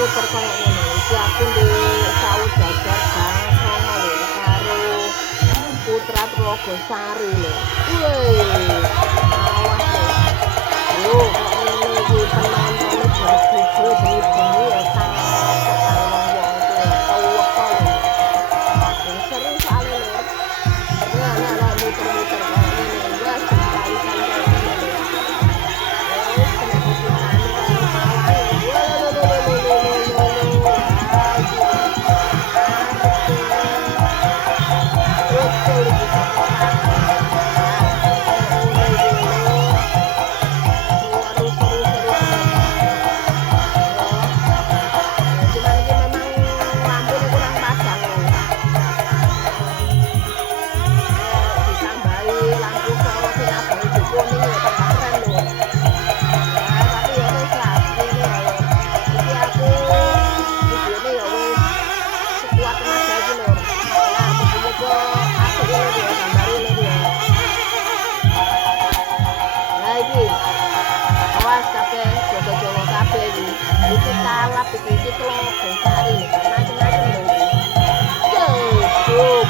muter koyo ngono. Iki aku ndek Saut Jajar Gang Songo lho karo Putra Telogosari lho. Wih, awas lho. Yo, kok ngene iki penontonnya berjubel bengi-bengi ya takut karo wong-wong kuwi tau lho. Ya seru soalnya lho. Ya nek muter-muter koyo ngene wes balikan koyo ngene lho. Wes kena kupingane karo iki kalap iki Telogosari macam-macam lho iki. Yo,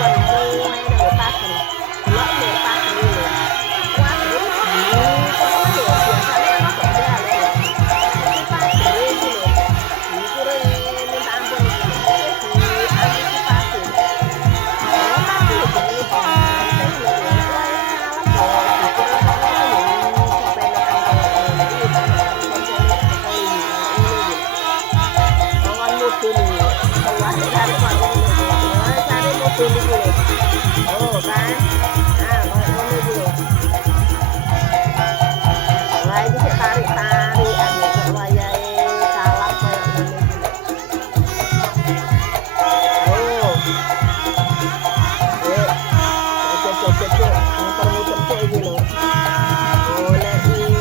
kan mulai nang pasar. Delok lho pasar lho. Wah, iki biasane ana kok ada lho. Iki pasar iki lho. Iki re minta ampun iki. Iki antisipasi. Ya tapi jenenge pantes lho. Oh kan, nah mau ini dulu. Wah ini saya tarik anu wayahe kalap kayak gini. Oh, joget-joget muter-muter ini loh. Boleh ini.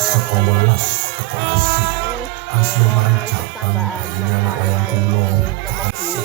Sekolah kekasih asli marang Jepang bayinya anak wayang kulo kasih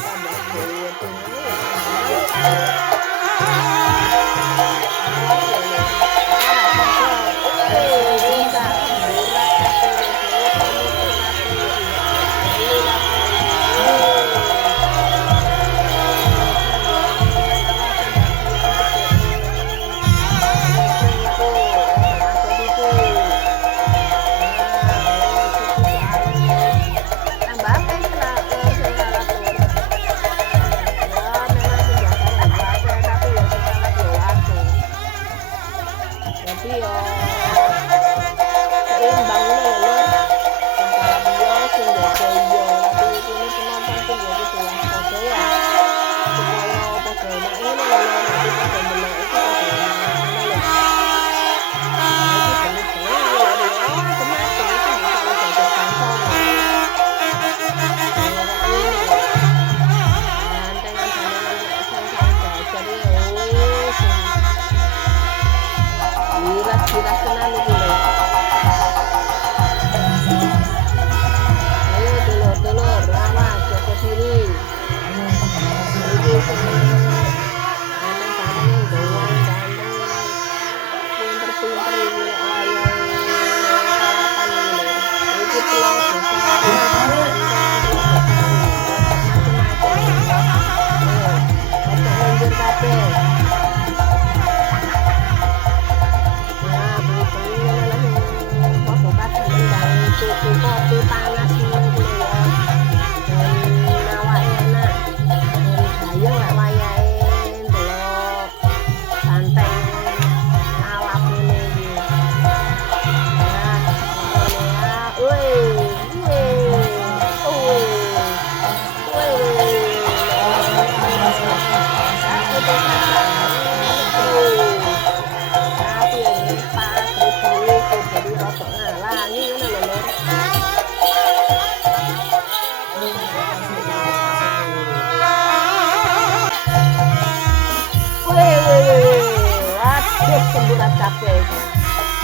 Semburat kabeh iki.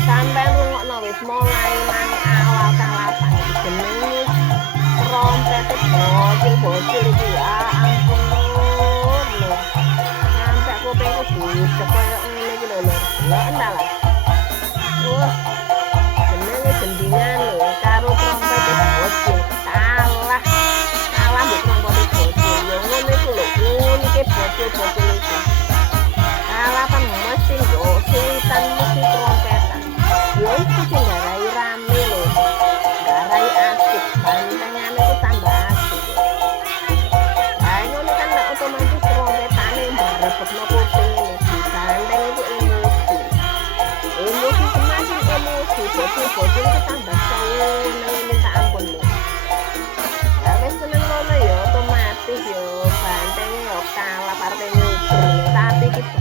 Sampai rungokno wis mulai nang awal kalapan iki jenenge trompet bocil-bocil iki ya ampun lho. Sampai kupingku butek koyo ngene iki lho lho. Ya endal. Wah. Jenenge gendingan lho karo trompet bocil. Kalah. Kalah mbek trompet bocil. Ya ngono iku lho. Unike bocil-bocil iki. Kalapan mesti yo sulitan mesti trompetan. Yo iku sing garai rame lho. Garai asik, bantengan itu tambah asik. Lah ngono kan otomatis trompetane mbrebekno kuping ini. Digandeng itu emosi. Emosi semakin emosi, bocil-bocil itu tambah seneng minta ampun lho. Lah wis seneng ngono ya otomatis yo bantenge yo kalah partai nguber. Tapi kita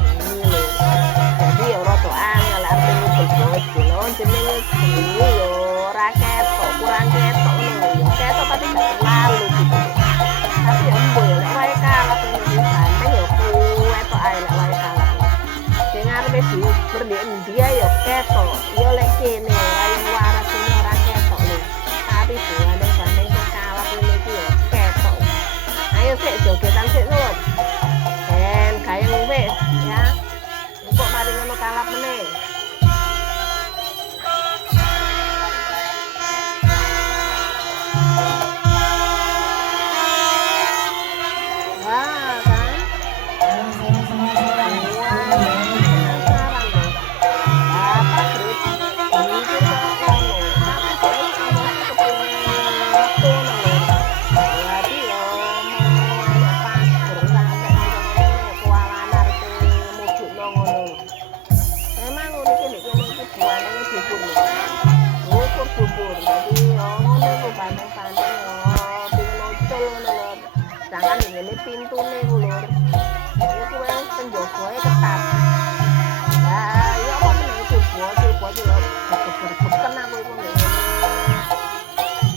jadi ya rada angel arep bocil lho jenenge jenenge yo ora ketok kurang ketok ngono yo ketok tapi gak terlalu gitu tapi ya mbo yo lek wae kalah iki banteng yo ketok ae lek wae kalah sing arepe diuber di India yo ketok yo lek kene wayang waras ini ora ketok lho tapi banteng sing kalah iki yo ketok ayo sik jogetan sik lho ben gayeng wis ya kok mari ngono kalap meneh. Wah, kan? Apa terus? Ini kok ini pintune ku lur. Iku wis penjogoe ketat. Lah, ya apa meneh iku bocil lho. Beken aku iku ngene.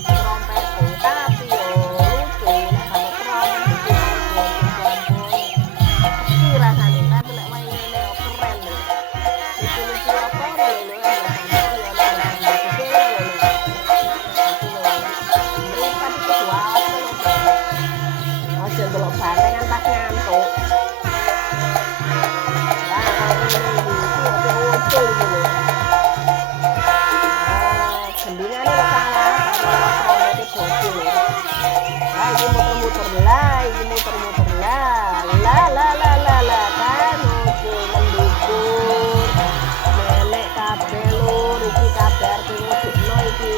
Trompet tapi yo lucu nek kalau trompet iki rasane tapi lek wae ngene keren lho. Lucu apa lho aja delok bantengan pas ngantuk. Gendingane lho kalah karo bocil. Lah iki muter-muter lah, iki muter-muter lah. La kan oke mendukung. Melek kabeh lur iki kabar ngudukno iki.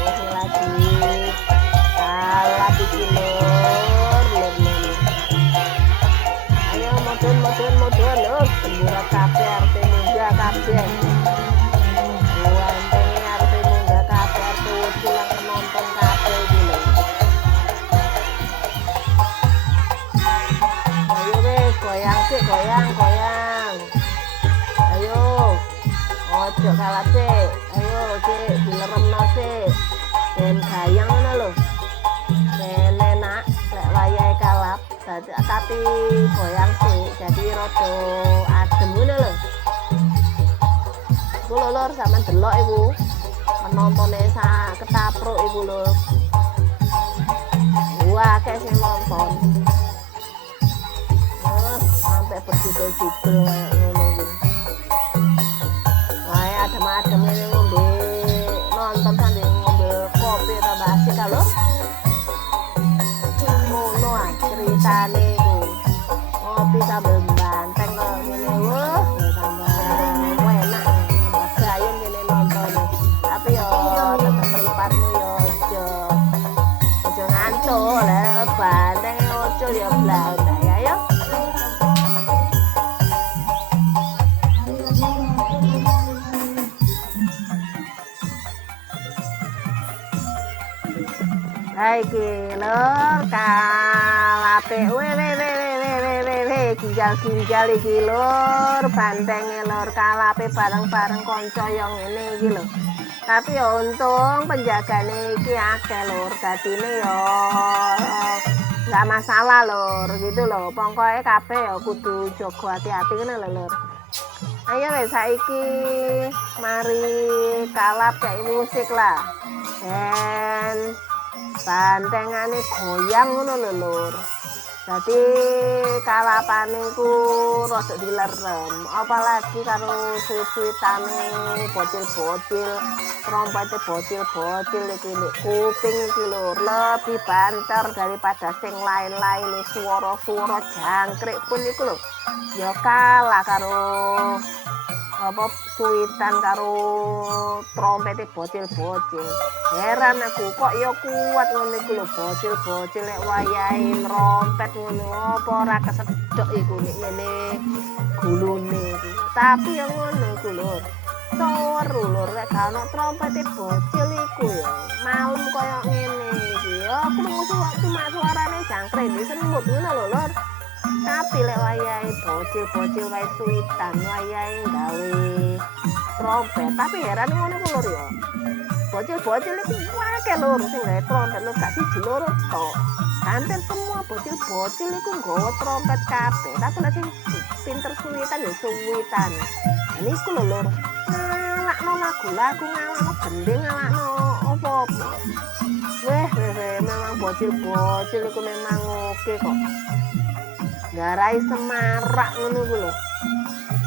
Wis lagi. Kalah iki lur. Ayo modun lho, semburat kabeh arep munggah kabeh. Wantenge arep munggah kabeh arep ulang penonton kabeh iki lho. Ayo wis goyang sik, goyang. Ayo. Ojo kalah sik. Ayo sik dileremno sik. Ben gayang ngono lho. Ben enak lek wayahe kalap. Tapi goyang sih jadi rada adem ngono lho. Iku lho lur sampean delok iku. Penontone sak ketapruk iku lho. Wah, akeh sing nonton. Sampai berjubel-jubel kayak ngono iki. Wae adem-adem ngene ngombe nonton sambil ngombe kopi musik kalau ngono ceritane iku ngopi sambil banteng kok ngene wah tambah enak tambah gayen ngene nonton tapi yo tetep mripatmu yo aja ngantuk lah banteng ojo yo blanda ya yo. Hai iki lur kalape ginjal iki lur bantenge lur kalape bareng-bareng kanca yang ngene iki lho. Tapi ya untung penjagane iki akeh lur. Dadine ya enggak masalah lur gitu lho. Pokoke kabeh ya kudu jaga hati-hati ngene lho lur. Ayo wes saiki mari kalap kayak musik lah. Dan bantengane goyang ngono lho lur. Dadi kalapane ku rada dilerem, apalagi karo suwitane bocil-bocil, trompete bocil-bocil iki lho, kuping iki lur lebih banter daripada sing lain-lain. Suara-suara jangkrik pun iku lho ya kalah karo apa suwitan karo trompete bocil-bocil. Heran aku kok ya kuat ngono iku lho bocil-bocil nek wayahe trompet ngono apa ora kesedok iku nek ngene gulune iku. Tapi ya ngono iku lho. Seru lur nek gak ono trompete bocil iku ya malam koyo ngene iki. Ya krungu cuma suarane jangkrik semut ngono lho lur. Tapi lek wayahe bocil-bocil wae suwitan wayahe gawe trompet. Tapi heran ngono ku lur ya. Bocil-bocil iki akeh lur sing gawe trompet lur gak siji loro tok. Hampir semua bocil-bocil iku nggawa trompet kabeh. Tapi lek sing pinter suwitan ya suwitan. Nah niku lho lur. Ngalakno lagu-lagu, ngalakno gending, ngalakno apa-apa. Weh, memang bocil-bocil iku memang oke kok. Garai semarak ngono ku lho.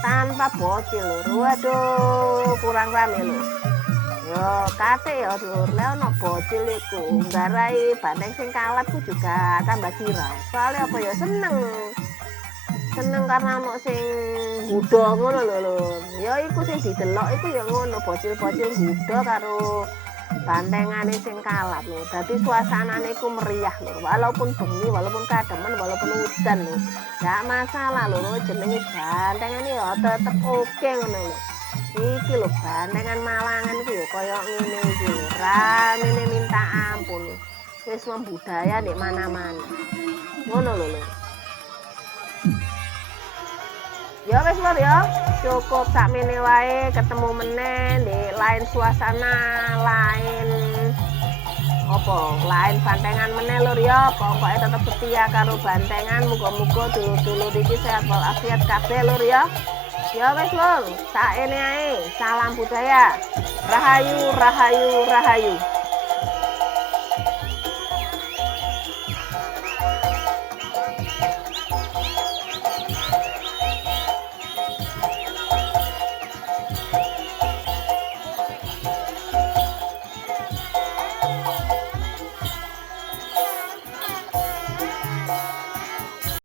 Tanpa bocil lho. Waduh, kurang rame lho. Yo, kate ya lur, lek ono bocil iku garai banteng sing kalap ku juga tambah sirah. Soalnya apa ya seneng. Seneng karena ono sing gudo ngono lho lur. Ya iku sing didelok iku ya ngono bocil-bocil gudo karo bantengane sing kalap lho. Dadi suasanane iku meriah lho. Walaupun bengi, walaupun kademen, walaupun udan lho. Enggak masalah lho, jenenge bantengane ya tetep oke ngono lho. Iki lho bantengan Malangan iki ya kaya ngene iki lho. Ramene minta ampun. Wis membudaya ndek mana-mana. Ngono lho lho. Ya wis lur ya, cukup sakmene wae, ketemu meneh di lain suasana, lain bantengan meneh lur ya. Pokoke tetep setia karo bantengan, muga-muga dulur-dulur iki sehat walafiat kabeh lur ya. Ya wis lur, sakene ae. Salam budaya. Rahayu, rahayu, rahayu.